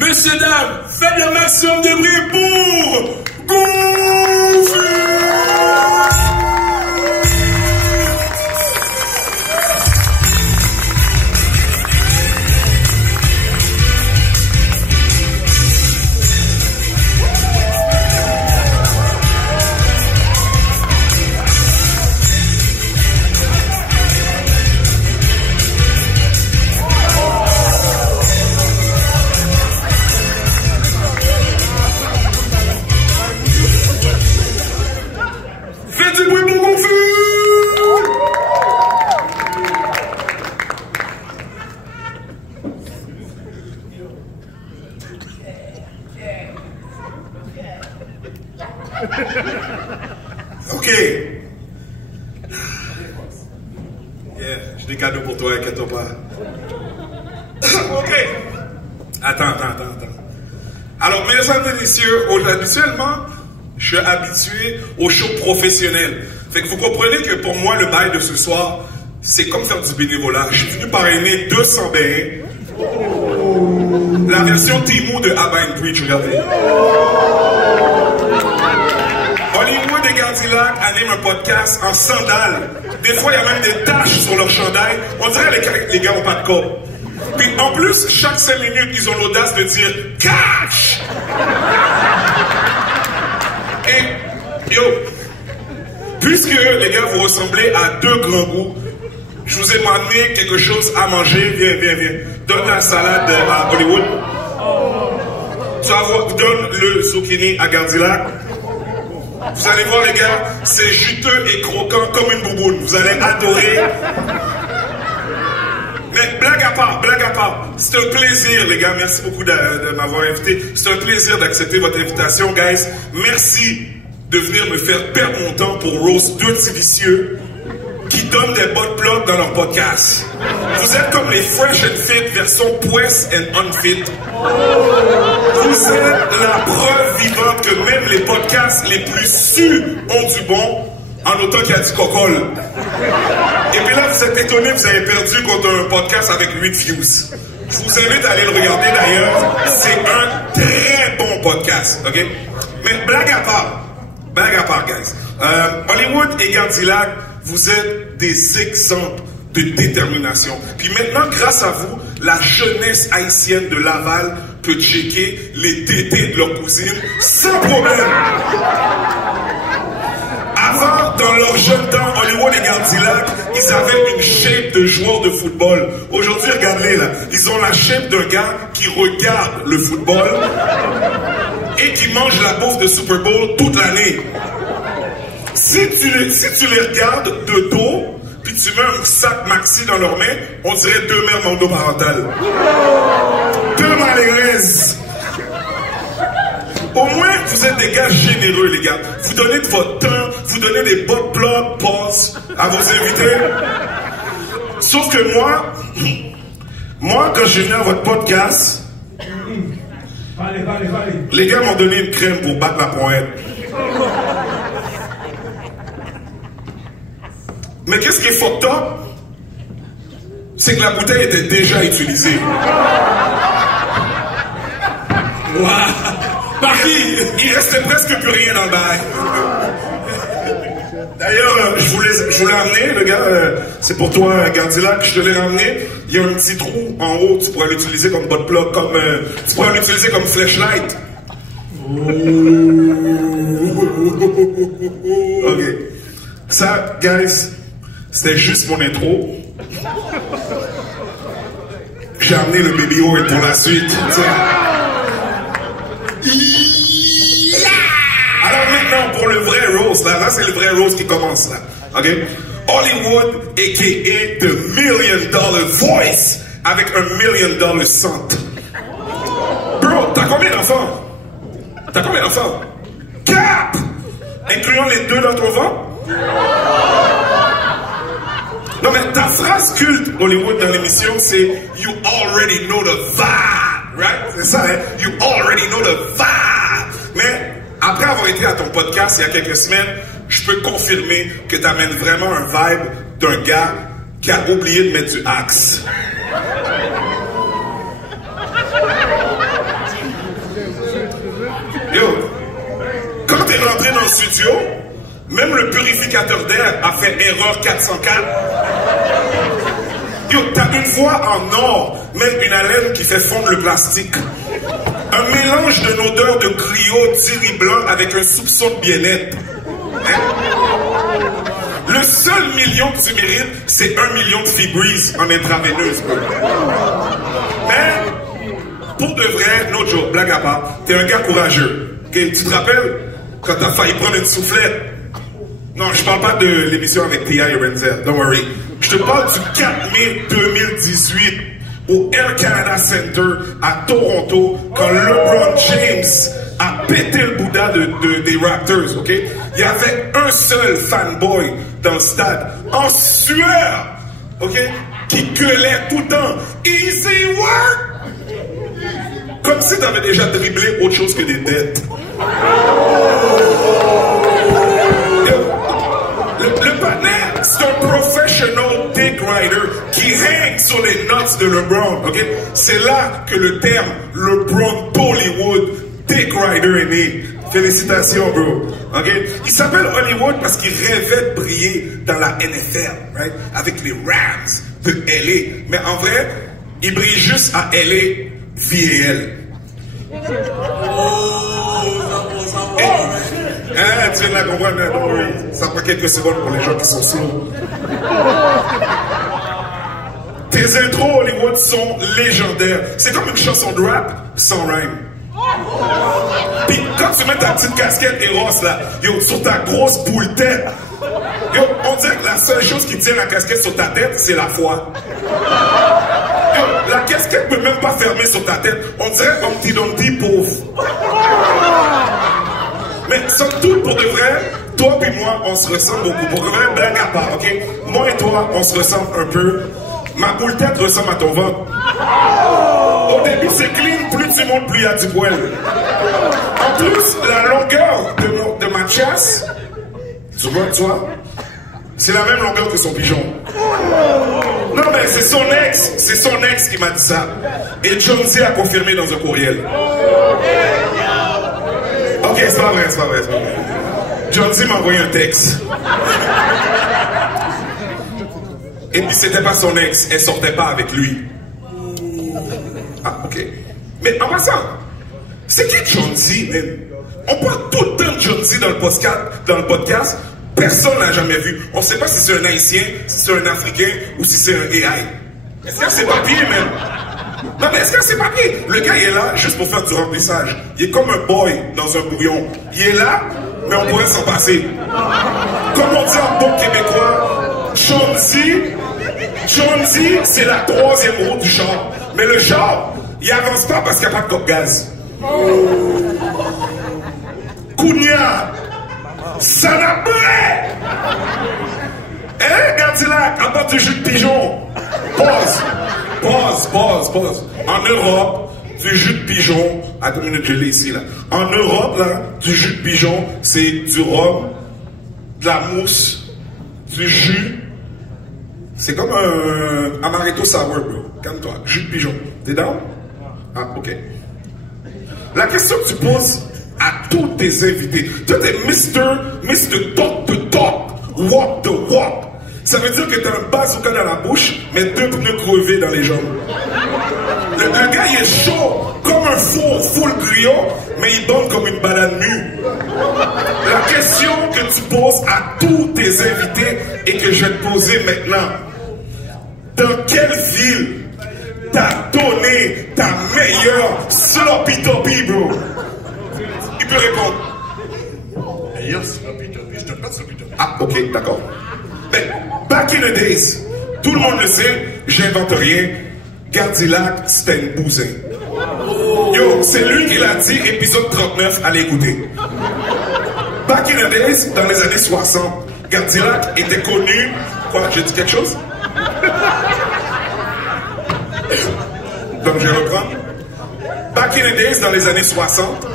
Messieurs, dames, faites le maximum de bruit pour Goofy! Ok. Yeah, j'ai des cadeaux pour toi, inquiète-toi pas. Ok. Attends. Alors, mesdames et messieurs, habituellement, je suis habitué aux shows professionnels. Fait que vous comprenez que pour moi, le bail de ce soir, c'est comme faire du bénévolat. Je suis venu parrainer 200 bérets. La version Timou de Abba and Preach, regardez. Hollywood et Gardilac animent un podcast en sandales. Des fois, il y a même des taches sur leur chandail. On dirait que les gars n'ont pas de corps. Puis en plus, chaque 5 minutes, ils ont l'audace de dire « Catch !» Et, yo, puisque les gars, vous ressemblez à deux grands goûts, je vous ai amené quelque chose à manger. Viens. Donne la salade à Hollywood. Tu vas voir, donne le zucchini à Gardilac. Vous allez voir, les gars, c'est juteux et croquant comme une bouboune. Vous allez adorer. Mais blague à part, c'est un plaisir, les gars. Merci beaucoup de m'avoir invité. C'est un plaisir d'accepter votre invitation, guys. Merci de venir me faire perdre mon temps pour roast deux petits vicieux qui donnent des butt plugs dans leur podcast. Vous êtes comme les Fresh and Fit version Poisse and Unfit. Vous êtes la preuve vivante que même les podcasts les plus sus ont du bon, en autant qu'il y a du cocol. Et puis là, vous êtes étonnés, vous avez perdu contre un podcast avec 8 views. Je vous invite à aller le regarder d'ailleurs. C'est un très bon podcast, ok? Mais blague à part, guys. Hollywood et Gardilac, vous êtes des exemples de détermination. Puis maintenant, grâce à vous, la jeunesse haïtienne de Laval peut checker les tétés de leur cousine sans problème. Avant, dans leur jeune temps, Hollywood et Gardilac, ils avaient une shape de joueur de football. Aujourd'hui, regardez là, ils ont la shape d'un gars qui regarde le football et qui mange la bouffe de Super Bowl toute l'année. Si tu les regardes de dos, puis tu mets un sac maxi dans leurs mains, on dirait deux mères monoparentales. Deux malheureuses. Au moins, vous êtes des gars généreux, les gars. Vous donnez de votre temps, vous donnez des butt plugs, pause à vos invités. Sauf que moi, quand je suis venu à votre podcast, les gars m'ont donné une crème pour battre la pointe. Mais qu'est-ce qui est fucked up? C'est que la bouteille était déjà utilisée. Wow. Parti! Il restait presque plus rien dans le bail. D'ailleurs, je vous l'ai amené, le gars. C'est pour toi, Gardilac, je te l'ai ramené. Il y a un petit trou en haut, tu pourrais l'utiliser comme butt plug, tu pourrais l'utiliser comme flashlight. Ok. Ça, guys, c'était juste mon intro. J'ai amené le baby oil pour la suite. Alors maintenant, pour le vrai rose, là c'est le vrai rose qui commence là. Ok? Hollywood, a.k.a. The $1 Million Voice, avec un $1 Million scent. Bro, t'as combien d'enfants? Cap! Incluant les deux dans ton ventre? Non mais ta phrase culte Hollywood dans l'émission c'est You already know the vibe, right? C'est ça, hein? You already know the vibe. Mais après avoir été à ton podcast il y a quelques semaines, je peux confirmer que tu amènes vraiment un vibe d'un gars qui a oublié de mettre du axe. Même le purificateur d'air a fait erreur 404. Yo, t'as une fois en or, même une haleine qui fait fondre le plastique. Un mélange d'une odeur de griot, thierry blanc avec un soupçon de bien-être. Hein? Le seul million que tu mérites, c'est 1 million de Feebreeze en intraveineuse. Mais, pour de vrai, no joke, blague à part, t'es un gars courageux. Okay? Tu te rappelles quand t'as failli prendre une soufflette? Non, je parle pas de l'émission avec T.I. et Renzel, don't worry. Je te parle du 4 mai 2018 au Air Canada Center à Toronto quand LeBron James a pété le Bouddha des Raptors, ok? Il y avait un seul fanboy dans le stade, en sueur, ok? Qui gueulait tout le temps. Easy work! Comme si t'avais déjà dribblé autre chose que des dettes. Le partenaire, c'est un professional dick rider qui hang sur les notes de LeBron, ok? C'est là que le terme LeBron Bollywood dick rider est né. Félicitations, bro. Ok? Il s'appelle Hollywood parce qu'il rêvait de briller dans la NFL, right? Avec les Rams de LA. Mais en vrai, il brille juste à LA VAL. Hein, tu viens de la comprendre, don't worry. Ça prend quelques secondes pour les gens qui sont slow. Tes intros Hollywood sont légendaires. C'est comme une chanson de rap sans rhyme. Puis quand tu mets ta petite casquette Eros là, yo, sur ta grosse boule tête, yo, on dirait que la seule chose qui tient la casquette sur ta tête, c'est la foi. Yo, la casquette peut même pas fermer sur ta tête. On dirait Humpty Dumpty pauvre. Mais somme toute, pour de vrai, toi et moi, on se ressemble beaucoup. Pour de vrai, blague à part, ok? Moi et toi, on se ressemble un peu. Ma boule tête ressemble à ton ventre. Au début, c'est clean, plus tu montes, plus il y a du poil. En plus, la longueur de ma chasse, tu vois, c'est la même longueur que son pigeon. Non, mais c'est son ex qui m'a dit ça. Et Jonesy a confirmé dans un courriel. Ok, c'est pas vrai. Jonesy m'a envoyé un texte. Et puis c'était pas son ex, elle sortait pas avec lui. Ah, ok. Mais en passant, c'est qui Jonesy, man? On parle tout le temps de Jonesy dans le podcast. Personne n'a jamais vu. On sait pas si c'est un Haïtien, si c'est un Africain ou si c'est un AI. Est-ce que c'est papier, man? Non, mais est-ce que c'est papier? Le gars, il est là juste pour faire du remplissage. Il est comme un boy dans un bouillon. Il est là, mais on pourrait s'en passer. Comme on dit en bon québécois, Jonesy, c'est la 3e roue du char. Mais le char, il avance pas parce qu'il n'y a pas de cop-gaz. Kounia, ça n'a pas. Hein, Gardilac, à part du jus de pigeon. Pause. En Europe, du jus de pigeon. Attends une minute, je l'ai ici, là. En Europe, là, du jus de pigeon, c'est du rhum, de la mousse, du jus. C'est comme un amaretto sour, bro. Calme-toi. Jus de pigeon. T'es down? Ah, ok. La question que tu poses à tous tes invités. Toi, t'es Mr. Talk the Talk, Walk the Walk. Ça veut dire que t'as un bazooka dans la bouche, mais 2 pneus crevés dans les jambes. Le gars, il est chaud, comme un four full griot, mais il donne comme une banane nue. La question que tu poses à tous tes invités et que je vais te poser maintenant. Dans quelle ville t'as donné ta meilleure sloppy toppy, bro? Il peut répondre. Meilleure sloppy toppy, je donne pas de sloppy toppy. Ah, ok, d'accord. Mais, back in the days, tout le monde le sait, j'invente rien, Gardilac, c'était une bousin. Yo, c'est lui qui l'a dit, épisode 39, allez écouter. Back in the days, dans les années 60, Gardilac était connu... Quoi, j'ai dit quelque chose? Donc je reprends. Back in the days, dans les années 60,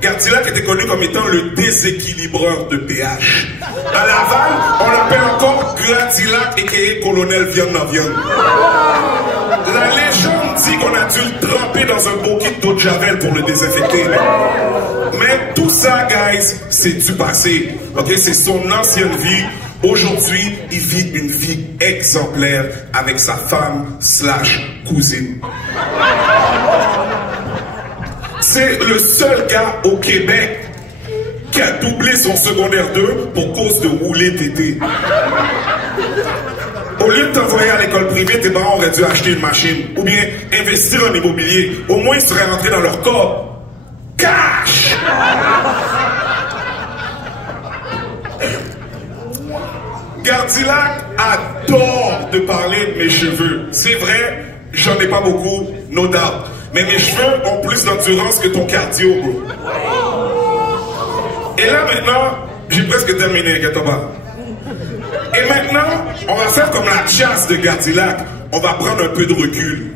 Gardilac était connu comme étant le déséquilibreur de pH. À Laval, on l'appelle encore Gardilac et Colonel Viande en Viande. La légende dit qu'on a dû le tremper dans un beau kit d'eau de Javel pour le désinfecter. Mais tout ça, guys, c'est du passé. Ok, c'est son ancienne vie. Aujourd'hui, il vit une vie exemplaire avec sa femme / cousine. C'est le seul gars au Québec qui a doublé son secondaire 2 pour cause de rouler tété. Au lieu de t'envoyer à l'école privée, tes parents auraient dû acheter une machine ou bien investir en immobilier. Au moins, ils seraient rentrés dans leur corps. Cash! Gardilac adore de parler de mes cheveux. C'est vrai, j'en ai pas beaucoup, no doubt. Mais mes cheveux ont plus d'endurance que ton cardio, bro. Et là, maintenant, j'ai presque terminé, inquiète pas. Et maintenant, on va faire comme la chasse de Gardilac. On va prendre un peu de recul.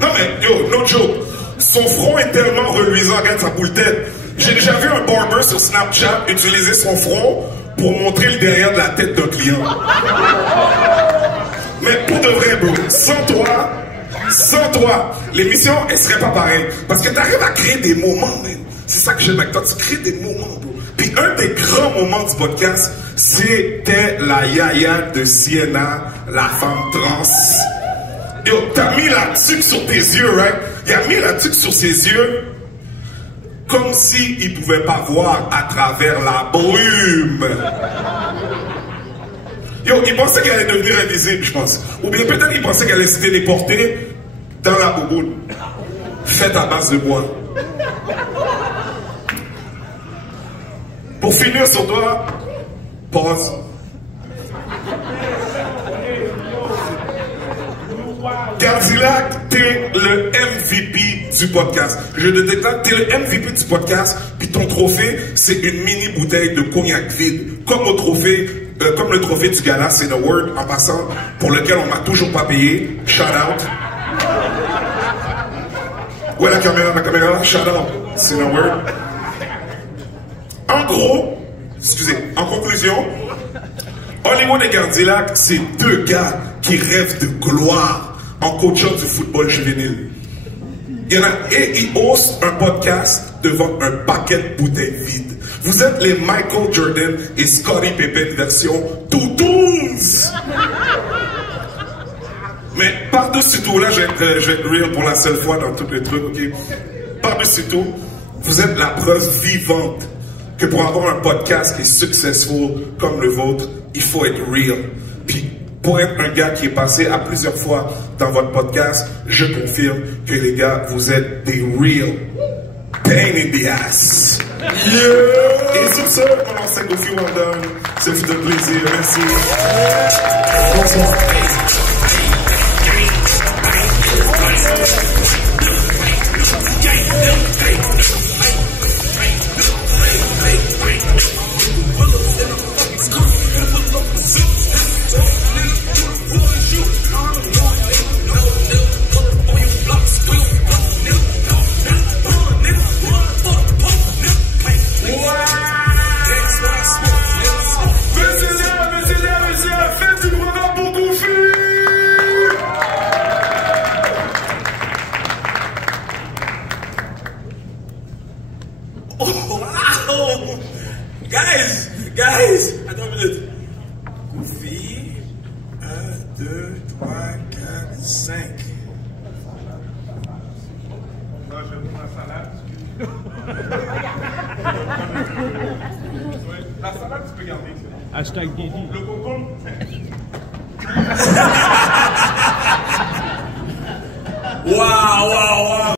Non mais, yo, no joke. Son front est tellement reluisant, regarde sa boule tête. J'ai déjà vu un barber sur Snapchat utiliser son front pour montrer le derrière de la tête d'un client. Mais pour de vrai, bro, sans toi, l'émission, elle serait pas pareille. Parce que t'arrives à créer des moments, man. C'est ça que j'aime avec toi, tu crées des moments, bro. Puis un des grands moments du podcast, c'était la yaya de Sienna, la femme trans. Yo, t'as mis la tuque sur tes yeux, right? Il a mis la tuque sur ses yeux comme s'il ne pouvait pas voir à travers la brume. Yo, il pensait qu'elle allait devenir invisible, je pense. Ou bien peut-être il pensait qu'elle allait se téléporter dans la bouboune. Faite à base de bois. Pour finir sur toi, pause. Gardilac, t'es le MVP du podcast. Je te déclare, t'es le MVP du podcast, puis ton trophée, c'est une mini bouteille de cognac vide. Comme le trophée du gala, c'est The Word, en passant, pour lequel on m'a toujours pas payé. Shout out. Ouais, la caméra, shout out. C'est The Word. En conclusion, Hollywood et Gardilac, c'est deux gars qui rêvent de gloire en coachant du football juvénile. Il y en a et ils hostent un podcast devant un paquet de bouteilles vides. Vous êtes les Michael Jordan et Scottie Pippen version Toutous. Mais par-dessus tout, là je vais être real pour la seule fois dans tout le truc, ok? Par-dessus tout, vous êtes la preuve vivante que pour avoir un podcast qui est successful comme le vôtre, il faut être real. Puis pour être un gars qui est passé à plusieurs fois dans votre podcast, je confirme que les gars, vous êtes des real pain in the ass. Yeah! Et sur ce, on en sait qu'au fil c'est un plaisir. Merci. Bonsoir. Guys, attends une minute. Goofy, 1, 2, 3, 4, 5. Moi, je vais prendre la salade. La salade, tu peux garder. Hashtag Didi. Le concombre.